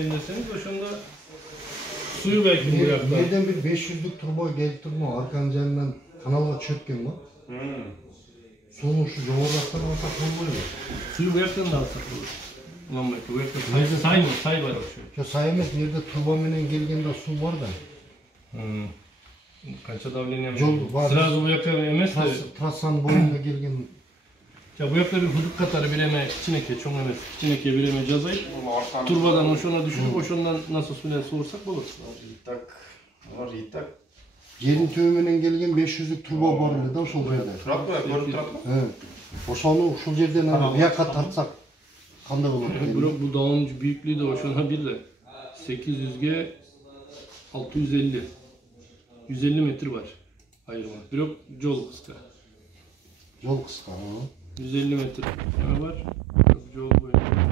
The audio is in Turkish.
Deseniz hoşunda suyu belki bu yakta. Nereden bir 500'lük turbo getirme arkancağından kanala çökken var. Suyunu şu yoğurraktan alsak olmuyor. Suyu bu yaktan da alsak olur. Ulan belki bu yakta say var o şey. Ya sayemez nerede turbominen gelgende su var da. Kaça davleneyim. Yol var. Sırada bu yakta emez de. Trasan boyunda gelgen. Ya bu yakta bir huduk katarı bir eme içineke çok emez. İçineke bir eme cazayıp turbadan hoşuna düşürüp hoşundan nasıl suyla soğursak olur. Yitak. Yerin tövümenen gelgen 500'lük turbo boruyla da sol yerde. Turat mı? Görüp turat mı? Evet. Oşanı şu yerden alıp bir kat tartsak kanday olur. Bu dağın büyüklüğü de hoşuna bir de 800G 650 150 metre var ayırma. Blok yol kısa. Yol kısa. 150 metre var. Yol boyunca.